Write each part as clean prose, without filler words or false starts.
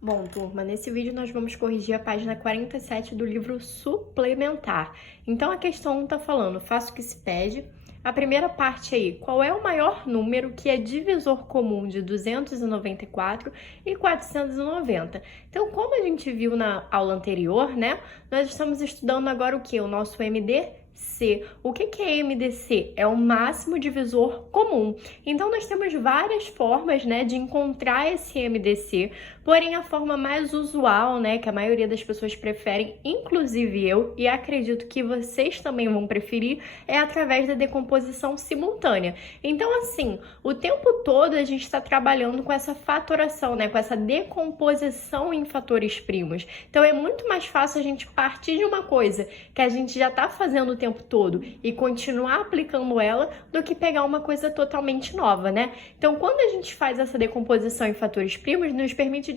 Bom, turma, nesse vídeo nós vamos corrigir a página 47 do livro suplementar. Então, a questão 1 está falando, faça o que se pede. A primeira parte aí, qual é o maior número que é divisor comum de 294 e 490? Então, como a gente viu na aula anterior, né, nós estamos estudando agora o que? O nosso MDC. O que é MDC? É o máximo divisor comum. Então, nós temos várias formas, né, de encontrar esse MDC, porém a forma mais usual, né, que a maioria das pessoas preferem, inclusive eu, e acredito que vocês também vão preferir, é através da decomposição simultânea. Então, assim, o tempo todo a gente está trabalhando com essa fatoração, né, com essa decomposição em fatores primos. Então, é muito mais fácil a gente partir de uma coisa que a gente já está fazendo o tempo todo e continuar aplicando ela do que pegar uma coisa totalmente nova, né? Então, quando a gente faz essa decomposição em fatores primos, nos permite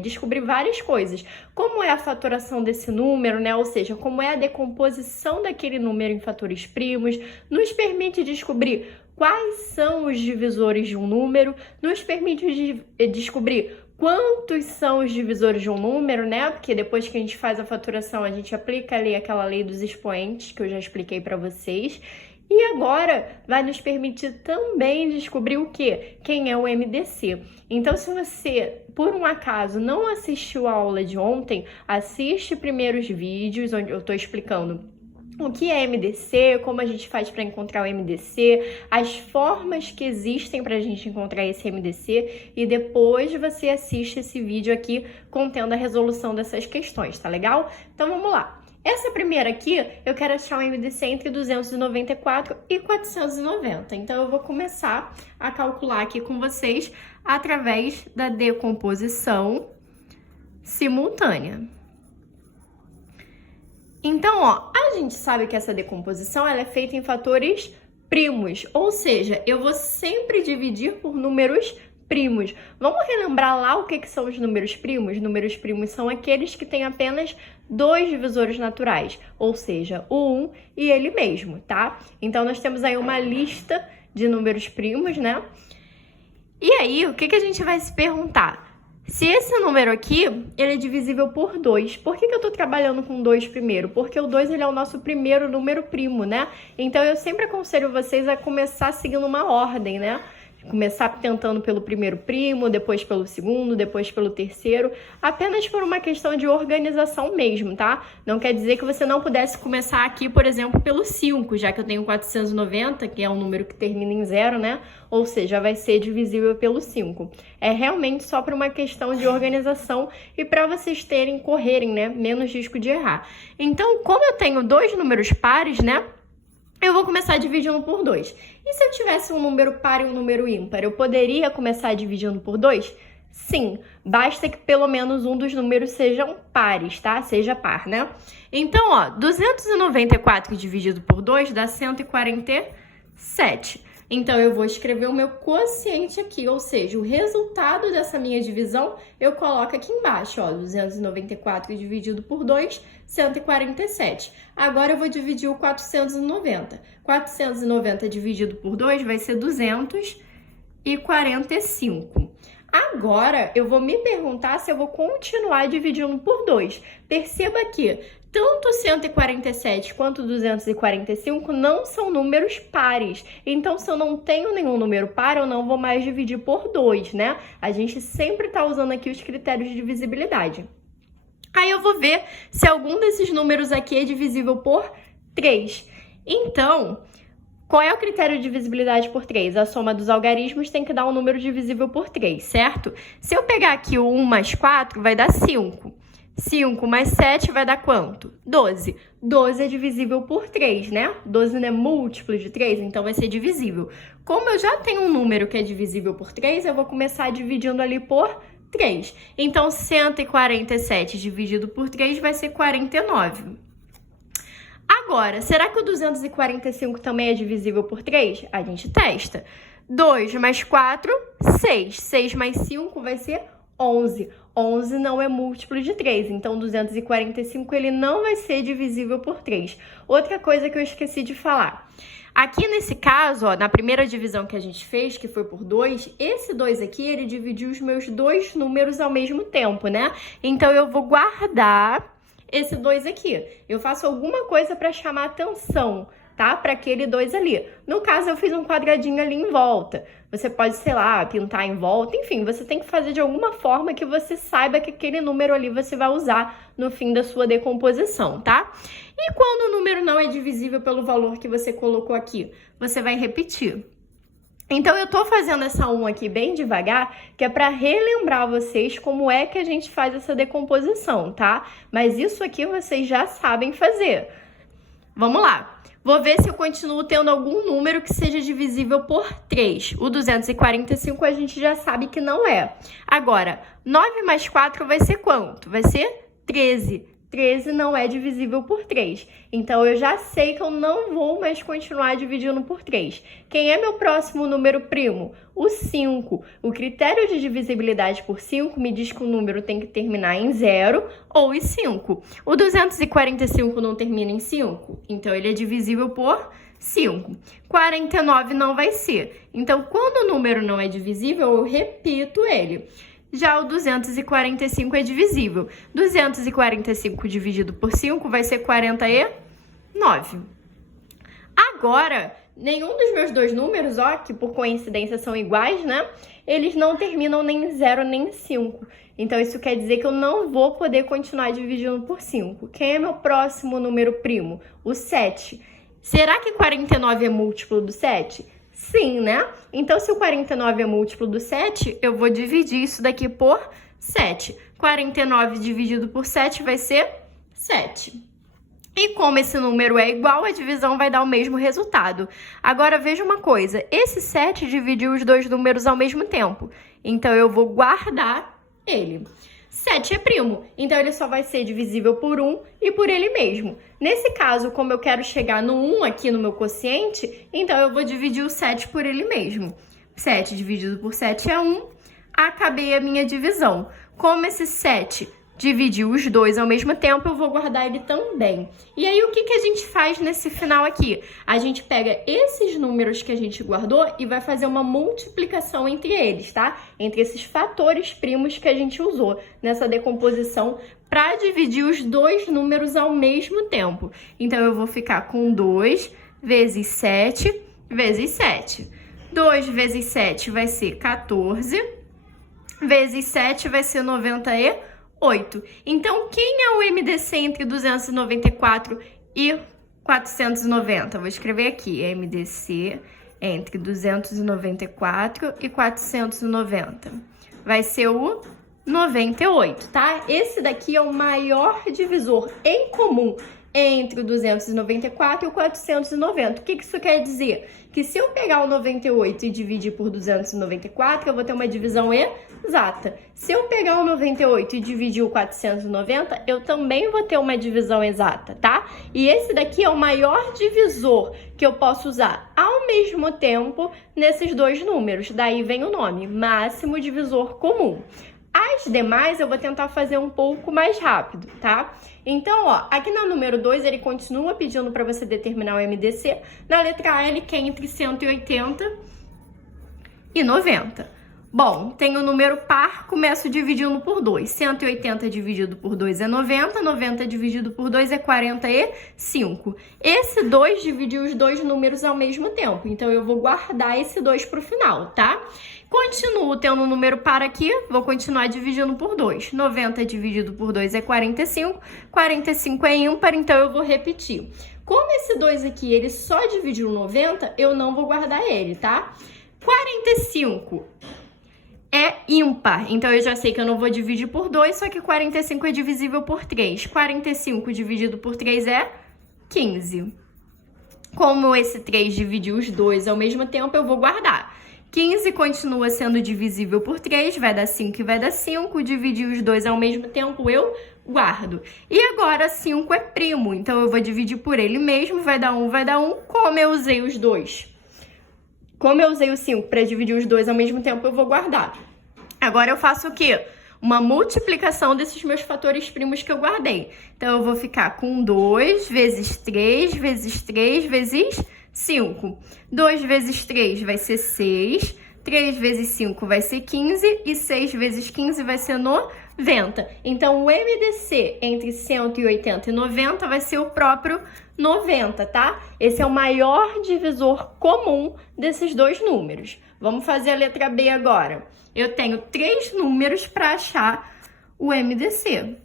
descobrir várias coisas. Como é a fatoração desse número, né? Ou seja, como é a decomposição daquele número em fatores primos, nos permite descobrir quais são os divisores de um número, nos permite descobrir quantos são os divisores de um número, né? Porque depois que a gente faz a fatoração, a gente aplica ali aquela lei dos expoentes, que eu já expliquei para vocês. E agora vai nos permitir também descobrir o quê? Quem é o MDC. Então, se você, por um acaso, não assistiu a aula de ontem, assiste primeiro os vídeos onde eu estou explicando o que é MDC, como a gente faz para encontrar o MDC, as formas que existem para a gente encontrar esse MDC e depois você assiste esse vídeo aqui contendo a resolução dessas questões, tá legal? Então vamos lá. Essa primeira aqui, eu quero achar o MDC entre 294 e 490. Então, eu vou começar a calcular aqui com vocês através da decomposição simultânea. Então, ó, a gente sabe que essa decomposição ela é feita em fatores primos, ou seja, eu vou sempre dividir por números primos. Vamos relembrar lá o que são os números primos? Números primos são aqueles que têm apenas dois divisores naturais, ou seja, o 1 e ele mesmo, tá? Então, nós temos aí uma lista de números primos, né? E aí, o que a gente vai se perguntar? Se esse número aqui, ele é divisível por 2, por que eu estou trabalhando com 2 primeiro? Porque o 2 ele é o nosso primeiro número primo, né? Então, eu sempre aconselho vocês a começar seguindo uma ordem, né? Começar tentando pelo primeiro primo, depois pelo segundo, depois pelo terceiro, apenas por uma questão de organização mesmo, tá? Não quer dizer que você não pudesse começar aqui, por exemplo, pelo 5, já que eu tenho 490, que é um número que termina em 0, né? Ou seja, vai ser divisível pelo 5. É realmente só por uma questão de organização e para vocês correrem, né? Menos risco de errar. Então, como eu tenho dois números pares, né? Eu vou começar dividindo por 2. E se eu tivesse um número par e um número ímpar, eu poderia começar dividindo por 2? Sim, basta que pelo menos um dos números sejam pares, tá? Seja par, né? Então, ó, 294 dividido por 2 dá 147. Então, eu vou escrever o meu quociente aqui, ou seja, o resultado dessa minha divisão eu coloco aqui embaixo, ó, 294 dividido por 2, 147. Agora, eu vou dividir o 490. 490 dividido por 2 vai ser 245. Agora, eu vou me perguntar se eu vou continuar dividindo por 2. Perceba que tanto 147 quanto 245 não são números pares. Então, se eu não tenho nenhum número par, eu não vou mais dividir por 2, né? A gente sempre está usando aqui os critérios de divisibilidade. Aí eu vou ver se algum desses números aqui é divisível por 3. Então, qual é o critério de divisibilidade por 3? A soma dos algarismos tem que dar um número divisível por 3, certo? Se eu pegar aqui o 1 mais 4, vai dar 5. 5 mais 7 vai dar quanto? 12. 12 é divisível por 3, né? 12 não é múltiplo de 3, então vai ser divisível. Como eu já tenho um número que é divisível por 3, eu vou começar dividindo ali por 3. Então, 147 dividido por 3 vai ser 49. Agora, será que o 245 também é divisível por 3? A gente testa. 2 mais 4, 6. 6 mais 5 vai ser 11. 11 não é múltiplo de 3, então 245 ele não vai ser divisível por 3. Outra coisa que eu esqueci de falar. Aqui nesse caso, ó, na primeira divisão que a gente fez, que foi por 2, esse 2 aqui, ele dividiu os meus dois números ao mesmo tempo, né? Então, eu vou guardar esse 2 aqui. Eu faço alguma coisa para chamar atenção, tá? Para aquele 2 ali. No caso, eu fiz um quadradinho ali em volta. Você pode, sei lá, pintar em volta. Enfim, você tem que fazer de alguma forma que você saiba que aquele número ali você vai usar no fim da sua decomposição, tá? E quando o número não é divisível pelo valor que você colocou aqui, você vai repetir. Então, eu tô fazendo essa 1 aqui bem devagar, que é para relembrar vocês como é que a gente faz essa decomposição, tá? Mas isso aqui vocês já sabem fazer. Vamos lá. Vou ver se eu continuo tendo algum número que seja divisível por 3. O 245 a gente já sabe que não é. Agora, 9 mais 4 vai ser quanto? Vai ser 13. 13 não é divisível por 3. Então, eu já sei que eu não vou mais continuar dividindo por 3. Quem é meu próximo número primo? O 5. O critério de divisibilidade por 5 me diz que o número tem que terminar em 0 ou em 5. O 245 não termina em 5, então ele é divisível por 5. 49 não vai ser. Então, quando o número não é divisível, eu repito ele. Já o 245 é divisível. 245 dividido por 5 vai ser 49. Agora, nenhum dos meus dois números, ó, que por coincidência são iguais, né? Eles não terminam nem em 0 nem em 5. Então, isso quer dizer que eu não vou poder continuar dividindo por 5. Quem é meu próximo número primo? O 7. Será que 49 é múltiplo do 7? Sim, né? Então, se o 49 é múltiplo do 7, eu vou dividir isso daqui por 7. 49 dividido por 7 vai ser 7. E como esse número é igual, a divisão vai dar o mesmo resultado. Agora, veja uma coisa. Esse 7 dividiu os dois números ao mesmo tempo. Então, eu vou guardar ele. 7 é primo, então ele só vai ser divisível por 1 e por ele mesmo. Nesse caso, como eu quero chegar no 1 aqui no meu quociente, então eu vou dividir o 7 por ele mesmo. 7 dividido por 7 é 1, acabei a minha divisão. Como esse 7 dividiu os dois ao mesmo tempo, eu vou guardar ele também. E aí, o que a gente faz nesse final aqui? A gente pega esses números que a gente guardou e vai fazer uma multiplicação entre eles, tá? Entre esses fatores primos que a gente usou nessa decomposição para dividir os dois números ao mesmo tempo. Então, eu vou ficar com 2 vezes 7 vezes 7. 2 vezes 7 vai ser 14, vezes 7 vai ser 98. Então, quem é o MDC entre 294 e 490? Vou escrever aqui, MDC entre 294 e 490. Vai ser o 98, tá? Esse daqui é o maior divisor em comum entre o 294 e o 490. O que isso quer dizer? Que se eu pegar o 98 e dividir por 294, eu vou ter uma divisão exata. Se eu pegar o 98 e dividir o 490, eu também vou ter uma divisão exata, tá? E esse daqui é o maior divisor que eu posso usar ao mesmo tempo nesses dois números. Daí vem o nome, máximo divisor comum. As demais eu vou tentar fazer um pouco mais rápido, tá? Então, ó, aqui no número 2 ele continua pedindo para você determinar o MDC. Na letra A ele quer entre 180 e 90. Bom, tem o número par, começo dividindo por 2. 180 dividido por 2 é 90, 90 dividido por 2 é 45. Esse 2 dividiu os dois números ao mesmo tempo, então eu vou guardar esse 2 para o final, tá? Continuo tendo um número par aqui, vou continuar dividindo por 2. 90 dividido por 2 é 45, 45 é ímpar, então eu vou repetir. Como esse 2 aqui, ele só dividiu 90, eu não vou guardar ele, tá? 45 é ímpar, então eu já sei que eu não vou dividir por 2, só que 45 é divisível por 3. 45 dividido por 3 é 15. Como esse 3 dividiu os dois ao mesmo tempo, eu vou guardar. 15 continua sendo divisível por 3, vai dar 5 e vai dar 5. Dividir os dois ao mesmo tempo, eu guardo. E agora 5 é primo, então eu vou dividir por ele mesmo, vai dar 1, vai dar 1. Como eu usei os dois? Como eu usei o 5 para dividir os dois ao mesmo tempo, eu vou guardar. Agora eu faço o quê? uma multiplicação desses meus fatores primos que eu guardei. Então, eu vou ficar com 2 vezes 3 vezes 3 vezes 5. 2 vezes 3 vai ser 6, 3 vezes 5 vai ser 15 e 6 vezes 15 vai ser 90. Então, o MDC entre 180 e 90 vai ser o próprio 90, tá? Esse é o maior divisor comum desses dois números. Vamos fazer a letra B agora. Eu tenho 3 números para achar o MDC.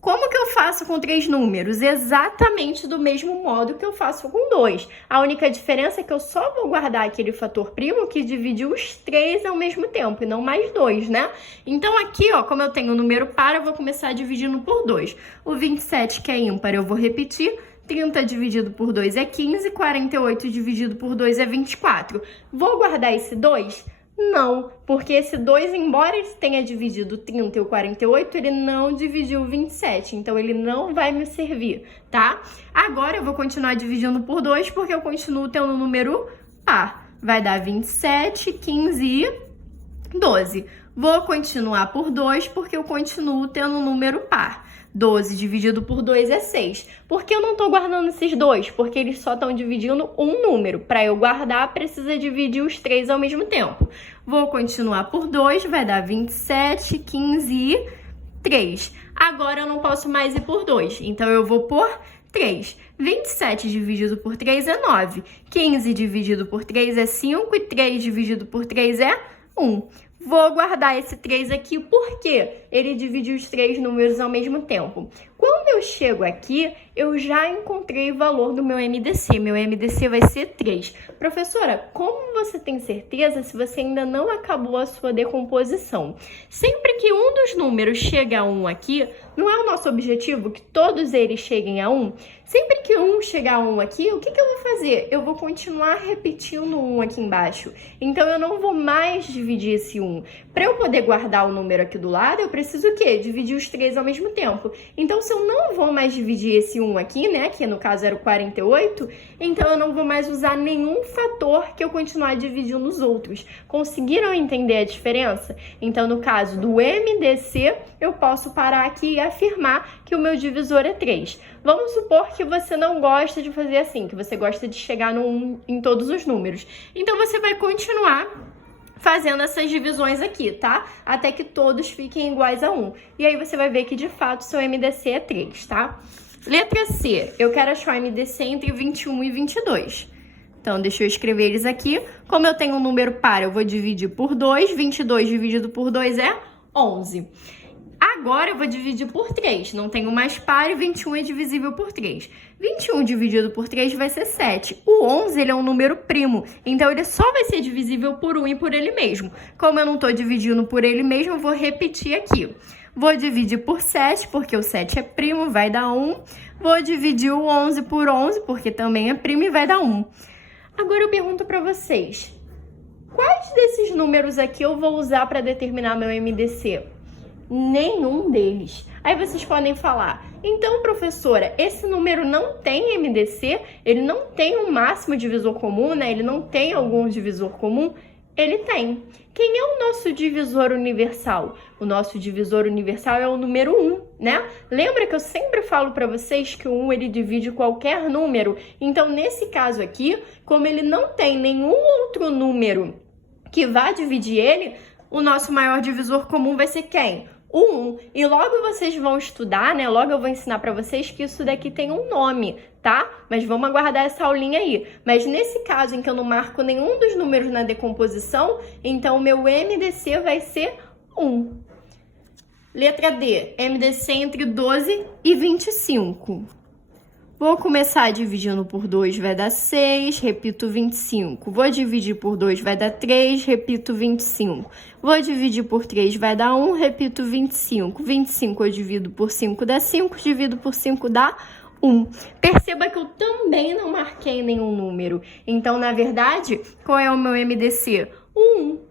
Como que eu faço com 3 números? Exatamente do mesmo modo que eu faço com 2. A única diferença é que eu só vou guardar aquele fator primo que dividiu os 3 ao mesmo tempo, e não mais 2, né? Então aqui, ó, como eu tenho um número par, eu vou começar dividindo por 2. O 27, que é ímpar, eu vou repetir. 30 dividido por 2 é 15, 48 dividido por 2 é 24. Vou guardar esse 2? Não, porque esse 2, embora ele tenha dividido 30 e o 48, ele não dividiu o 27, então ele não vai me servir, tá? Agora eu vou continuar dividindo por 2, porque eu continuo tendo um número par. Vai dar 27, 15 e 12. Vou continuar por 2, porque eu continuo tendo um número par. 12 dividido por 2 é 6. Por que eu não estou guardando esses dois? Porque eles só estão dividindo um número. Para eu guardar, precisa dividir os 3 ao mesmo tempo. Vou continuar por 2, vai dar 27, 15 e 3. Agora eu não posso mais ir por 2, então eu vou por 3. 27 dividido por 3 é 9. 15 dividido por 3 é 5 e 3 dividido por 3 é 1. Vou guardar esse 3 aqui porque ele divide os 3 números ao mesmo tempo. Quando eu chego aqui, eu já encontrei o valor do meu MDC. Meu MDC vai ser 3. Professora, como você tem certeza se você ainda não acabou a sua decomposição? Sempre que um dos números chega a 1 aqui, não é o nosso objetivo que todos eles cheguem a 1? Sempre que um chegar a 1 aqui, o que eu vou fazer? Eu vou continuar repetindo 1 aqui embaixo. Então, eu não vou mais dividir esse 1. Para eu poder guardar o número aqui do lado, eu preciso o quê? Dividir os 3 ao mesmo tempo. Então, se eu não vou mais dividir esse 1 aqui, né, que no caso era o 48, então eu não vou mais usar nenhum fator que eu continuar dividindo os outros. Conseguiram entender a diferença? Então, no caso do MDC, eu posso parar aqui e afirmar que o meu divisor é 3. Vamos supor que você não gosta de fazer assim, que você gosta de chegar no 1 em todos os números. Então, você vai continuar fazendo essas divisões aqui, tá? Até que todos fiquem iguais a 1. E aí você vai ver que, de fato, seu MDC é 3, tá? Letra C, eu quero achar o MDC entre 21 e 22. Então, deixa eu escrever eles aqui. Como eu tenho um número par, eu vou dividir por 2. 22 dividido por 2 é 11. Agora eu vou dividir por 3. Não tenho mais par e 21 é divisível por 3. 21 dividido por 3 vai ser 7. O 11 ele é um número primo, então ele só vai ser divisível por 1 e por ele mesmo. Como eu não estou dividindo por ele mesmo, eu vou repetir aqui. Vou dividir por 7, porque o 7 é primo, vai dar 1. Vou dividir o 11 por 11, porque também é primo e vai dar 1. Agora eu pergunto para vocês, quais desses números aqui eu vou usar para determinar meu MDC? Nenhum deles. Aí vocês podem falar, então, professora, esse número não tem MDC? Ele não tem um máximo divisor comum, né? Ele não tem algum divisor comum? Ele tem. Quem é o nosso divisor universal? O nosso divisor universal é o número 1, né? Lembra que eu sempre falo para vocês que o 1 ele divide qualquer número? Então, nesse caso aqui, como ele não tem nenhum outro número que vá dividir ele, o nosso maior divisor comum vai ser quem? O 1. E logo vocês vão estudar, né? Logo eu vou ensinar para vocês que isso daqui tem um nome, tá? Mas vamos aguardar essa aulinha aí. Mas nesse caso em que eu não marco nenhum dos números na decomposição, então o meu MDC vai ser 1. Letra D. MDC entre 12 e 25. Vou começar dividindo por 2, vai dar 6, repito 25. Vou dividir por 2, vai dar 3, repito 25. Vou dividir por 3, vai dar 1, repito 25. 25 eu divido por 5, dá 5, divido por 5 dá 1. Perceba que eu também não marquei nenhum número. Então, na verdade, qual é o meu MDC? 1.